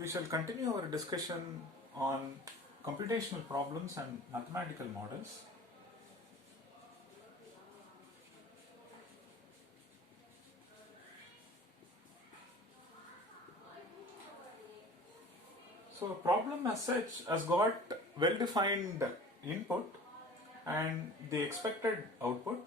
we shall continue our discussion on computational problems and mathematical models. So a problem as such has got well-defined input and the expected output.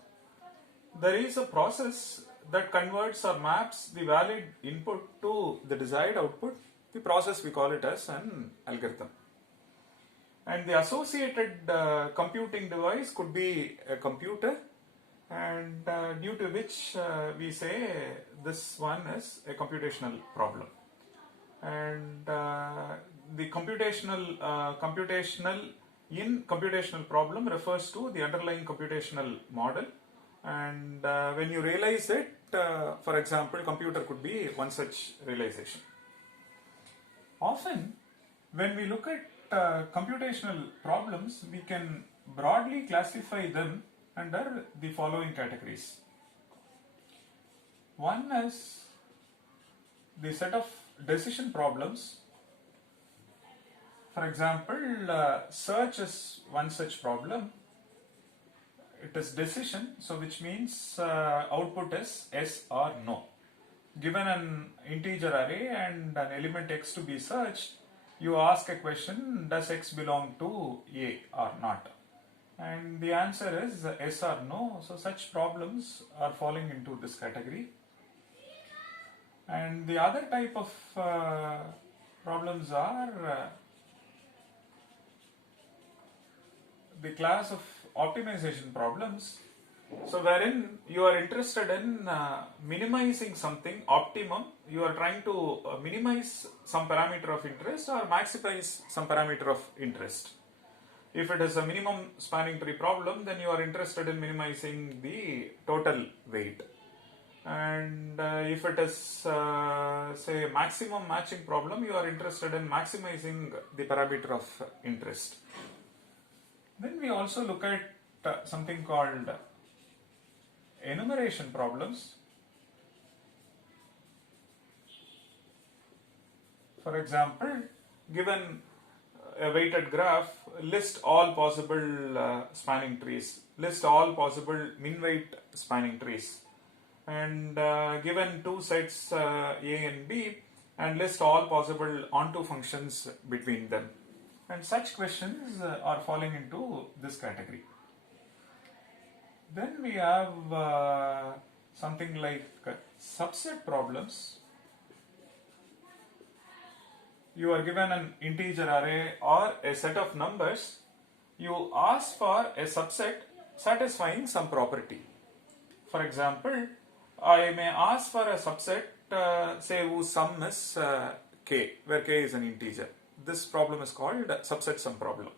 There is a process that converts or maps the valid input to the desired output. The process we call it as an algorithm. And the associated computing device could be a computer, and due to which we say this one is a computational problem. And the computational problem refers to the underlying computational model, and when you realize it, for example, computer could be one such realization. Often when we look at computational problems, we can broadly classify them under the following categories. One is the set of decision problems. For example, search is one such problem. It is decision, so which means output is yes or no. Given an integer array and an element x to be searched, you ask a question, does x belong to A or not? And the answer is yes or no. So such problems are falling into this category. And the other type of problems are the class of optimization problems. So wherein you are interested in minimizing something, optimum, you are trying to minimize some parameter of interest or maximize some parameter of interest. If it is a minimum spanning tree problem, then you are interested in minimizing the total weight. And if it is say maximum matching problem, you are interested in maximizing the parameter of interest. Then we also look at something called enumeration problems. For example, given a weighted graph, list all possible spanning trees, list all possible min weight spanning trees, and given two sets A and B, and list all possible onto functions between them. And such questions are falling into this category. Then we have something like subset problems. You are given an integer array or a set of numbers. You ask for a subset satisfying some property. For example, I may ask for a subset, say whose sum is k, where k is an integer. This problem is called subset sum problem.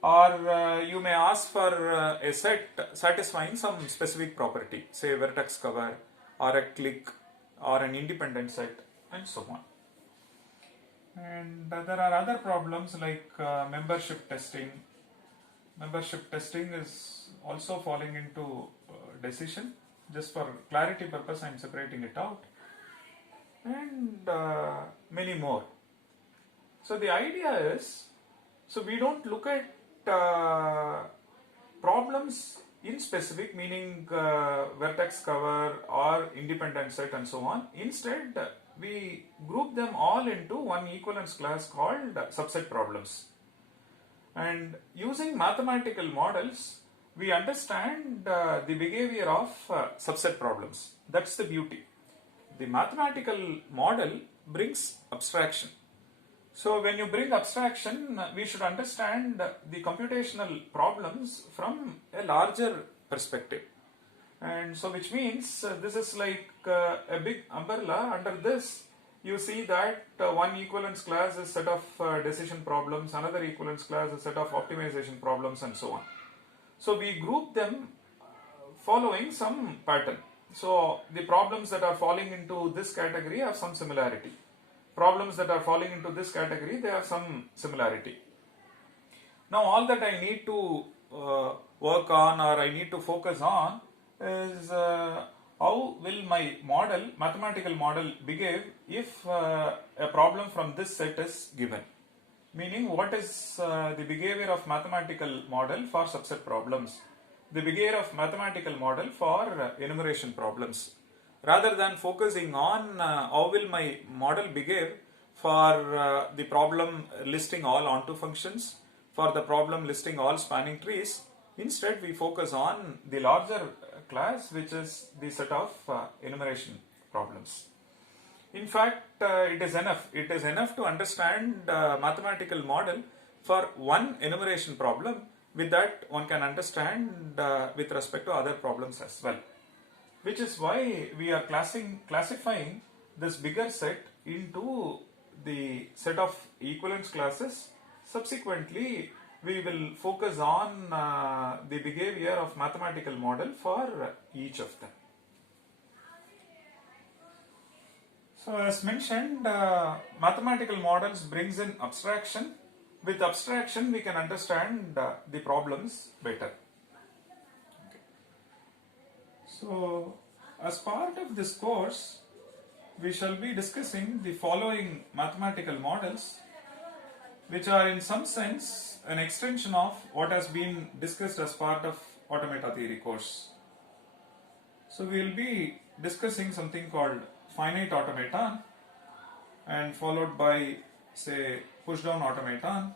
Or you may ask for a set satisfying some specific property, say vertex cover or a click or an independent set, and so on. And there are other problems like membership testing. Membership testing is also falling into decision. Just for clarity purpose, I am separating it out. And many more. So the idea is, so we don't look at problems in specific, meaning vertex cover or independent set and so on. Instead, we group them all into one equivalence class called subset problems. And using mathematical models, we understand the behavior of subset problems. That's the beauty. The mathematical model brings abstraction. So when you bring abstraction, we should understand the computational problems from a larger perspective. And so which means this is like a big umbrella. Under this, you see that one equivalence class is set of decision problems, another equivalence class is set of optimization problems, and so on. So we group them following some pattern. So the problems that are falling into this category have some similarity. Problems that are falling into this category, they have some similarity. Now all that I need to work on or I need to focus on is how will my model, mathematical model, behave if a problem from this set is given? Meaning, what is the behavior of mathematical model for subset problems? The behavior of mathematical model for enumeration problems. Rather than focusing on how will my model behave for the problem listing all onto functions, for the problem listing all spanning trees, instead we focus on the larger class, which is the set of enumeration problems. In fact, it is enough. It is enough to understand mathematical model for one enumeration problem. With that, one can understand with respect to other problems as well. Which is why we are classifying this bigger set into the set of equivalence classes. Subsequently, we will focus on the behavior of mathematical model for each of them. So as mentioned, mathematical models brings in abstraction. With abstraction, we can understand the problems better. Okay. So as part of this course, we shall be discussing the following mathematical models, which are in some sense an extension of what has been discussed as part of automata theory course. So we will be discussing something called finite automaton, and followed by, say, push down automaton,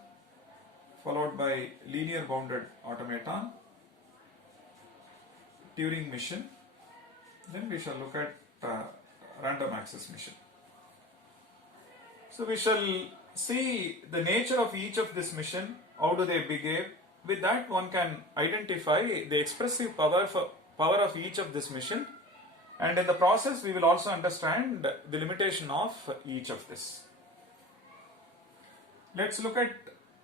followed by linear bounded automaton, Turing machine. Then we shall look at random access machine. So we shall see the nature of each of this machine, how do they behave. With that, one can identify the expressive power of each of this machine, and in the process we will also understand the limitation of each of this. Let's look at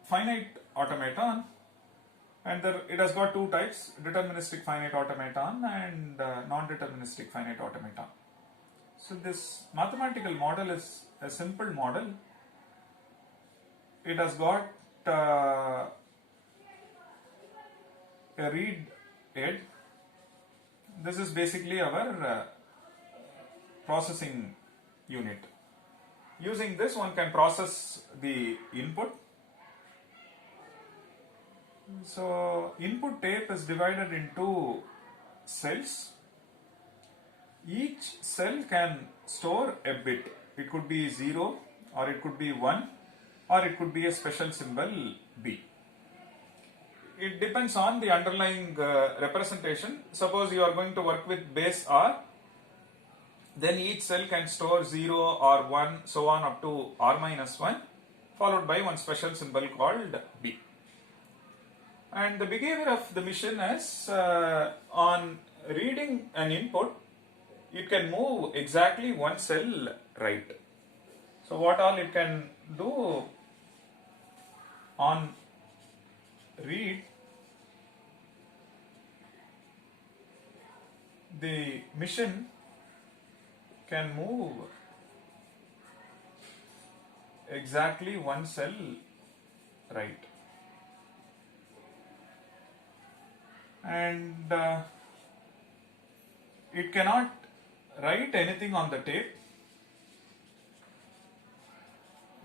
finite automaton, and it has got two types: deterministic finite automaton and non-deterministic finite automaton. So this mathematical model is a simple model. It has got a read head. This is basically our processing unit. Using this, one can process the input. So input tape is divided into cells. Each cell can store a bit. It could be 0, or it could be 1, or it could be a special symbol B. It depends on the underlying representation. Suppose you are going to work with base R, then each cell can store 0 or 1, so on up to R minus 1, followed by one special symbol called B. And the behavior of the machine is, on reading an input, it can move exactly one cell right. So what all it can do on read, the machine can move exactly one cell right. And it cannot write anything on the tape.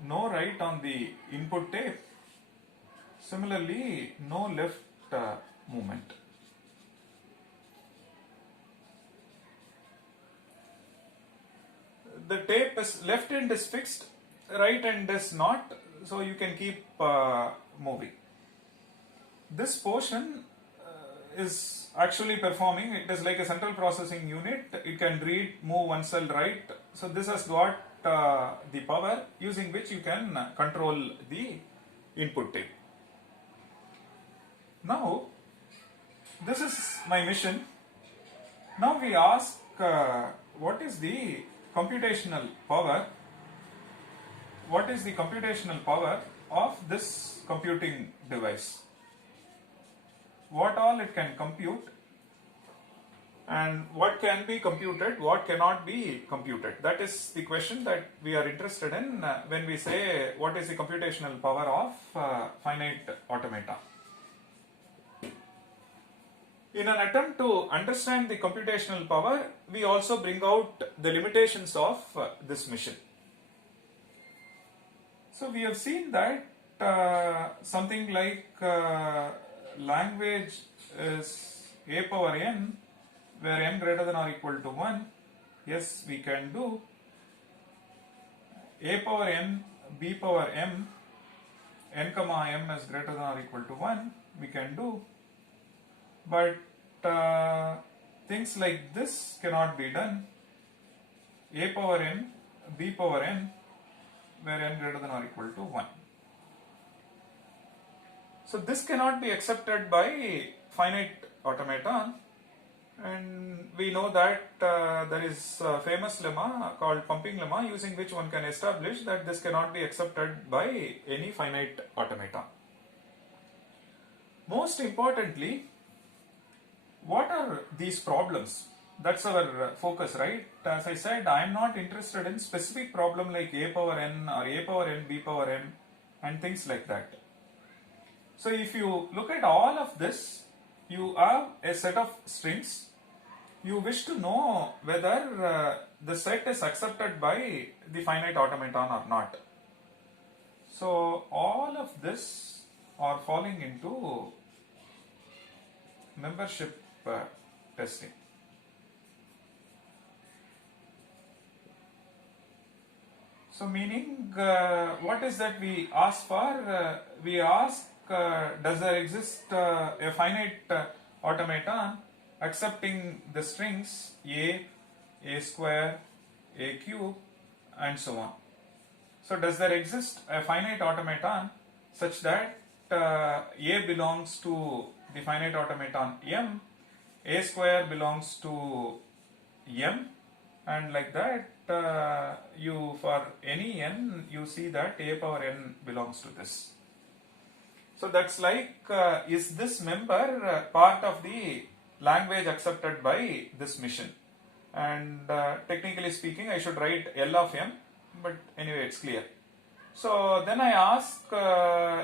No write on the input tape. Similarly, no left movement. The tape is, left end is fixed, right end is not, so you can keep moving. This portion is actually performing. It is like a central processing unit. It can read, move one cell right. So this has got the power using which you can control the input tape. Now, this is my mission. Now we ask what is the computational power? What is the computational power of this computing device? What all it can compute, and what can be computed, what cannot be computed. That is the question that we are interested in when we say what is the computational power of finite automata. In an attempt to understand the computational power, we also bring out the limitations of this mission. So we have seen that something like language is a power n, where n greater than or equal to 1. Yes, we can do a power n, b power m, n comma m is greater than or equal to 1, we can do. But things like this cannot be done. A power n, b power n, where n greater than or equal to 1. So this cannot be accepted by finite automaton, and we know that there is a famous lemma called pumping lemma, using which one can establish that this cannot be accepted by any finite automaton. Most importantly, what are these problems? That's our focus, right? As I said, I am not interested in specific problem like a power n or a power n, b power n and things like that. So if you look at all of this, you have a set of strings. You wish to know whether the set is accepted by the finite automaton or not. So all of this are falling into membership testing. So meaning, what is that we ask for? We ask, does there exist a finite automaton accepting the strings a square, a cube and so on. So does there exist a finite automaton such that a belongs to the finite automaton m, a square belongs to m, and like that you, for any n, you see that a power n belongs to this. So that's like, is this member part of the language accepted by this mission? And technically speaking, I should write L of m, but anyway, it's clear. So then I ask,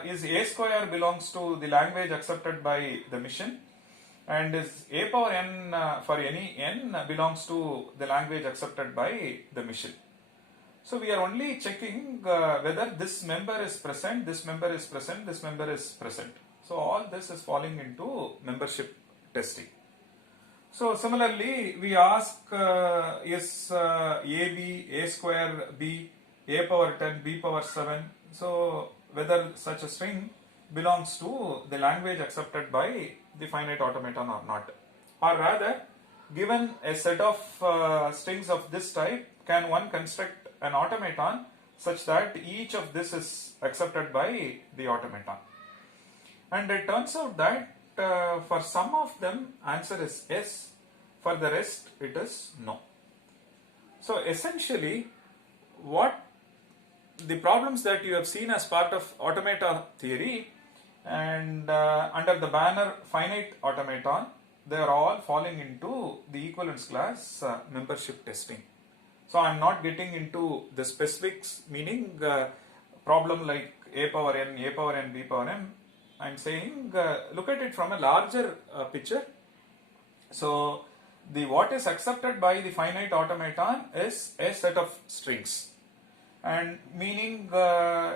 is a square belongs to the language accepted by the mission? And is a power n for any n belongs to the language accepted by the mission? So we are only checking whether this member is present, this member is present, this member is present. So all this is falling into membership testing. So similarly, we ask, is AB, a square B, a power 10, b power 7. So whether such a string belongs to the language accepted by the finite automaton or not. Or rather, given a set of strings of this type, can one construct an automaton such that each of this is accepted by the automaton? And it turns out that for some of them answer is yes, for the rest it is no. So essentially, what the problems that you have seen as part of automata theory and under the banner finite automaton, they are all falling into the equivalence class membership testing. So I am not getting into the specifics, meaning problem like a power n, b power m. I am saying look at it from a larger picture. So the what is accepted by the finite automaton is a set of strings, and meaning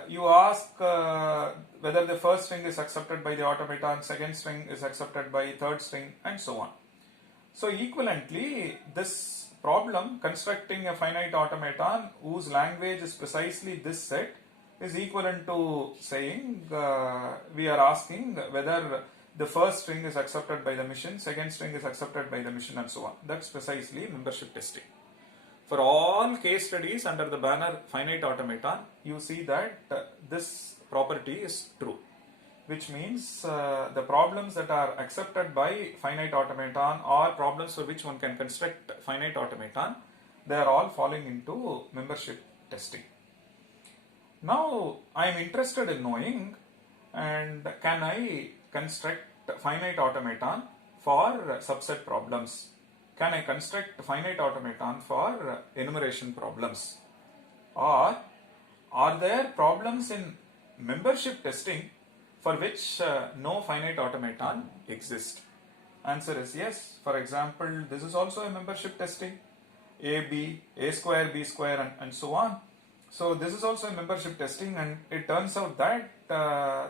you ask whether the first string is accepted by the automaton, second string is accepted by third string, and so on. So equivalently, this problem constructing a finite automaton whose language is precisely this set is equivalent to saying we are asking whether the first string is accepted by the mission, second string is accepted by the mission, and so on. That's precisely membership testing. For all case studies under the banner finite automaton, you see that this property is true, which means the problems that are accepted by finite automaton or problems for which one can construct finite automaton, they are all falling into membership testing. Now I am interested in knowing, and can I construct finite automaton for subset problems? Can I construct finite automaton for enumeration problems? Or are there problems in membership testing for which no finite automaton exists? Answer is yes. For example, this is also a membership testing. A square, B square, and so on. So this is also a membership testing, and it turns out that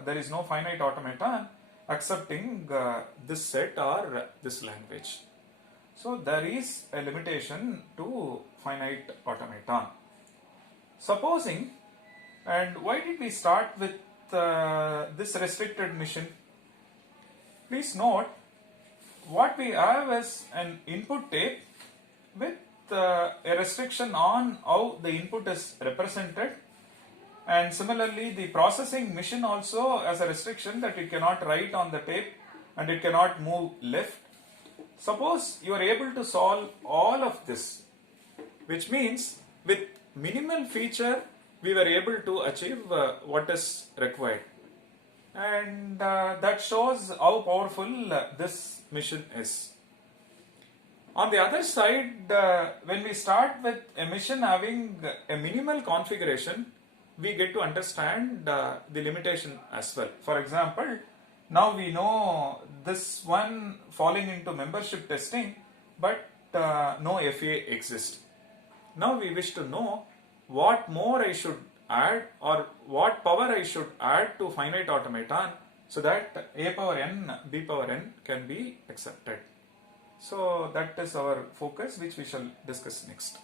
there is no finite automaton accepting this set or this language. So there is a limitation to finite automaton. Supposing, and why did we start with this restricted mission? Please note, what we have is an input tape with a restriction on how the input is represented, and similarly the processing mission also has a restriction that it cannot write on the tape and it cannot move left. Suppose you are able to solve all of this, which means with minimal feature we were able to achieve what is required, and that shows how powerful this mission is. On the other side, when we start with a mission having a minimal configuration, we get to understand the limitation as well. For example, now we know this one falling into membership testing, but no FA exists. Now we wish to know what more I should add or what power I should add to finite automaton so that A power n, B power n can be accepted. So that is our focus, which we shall discuss next.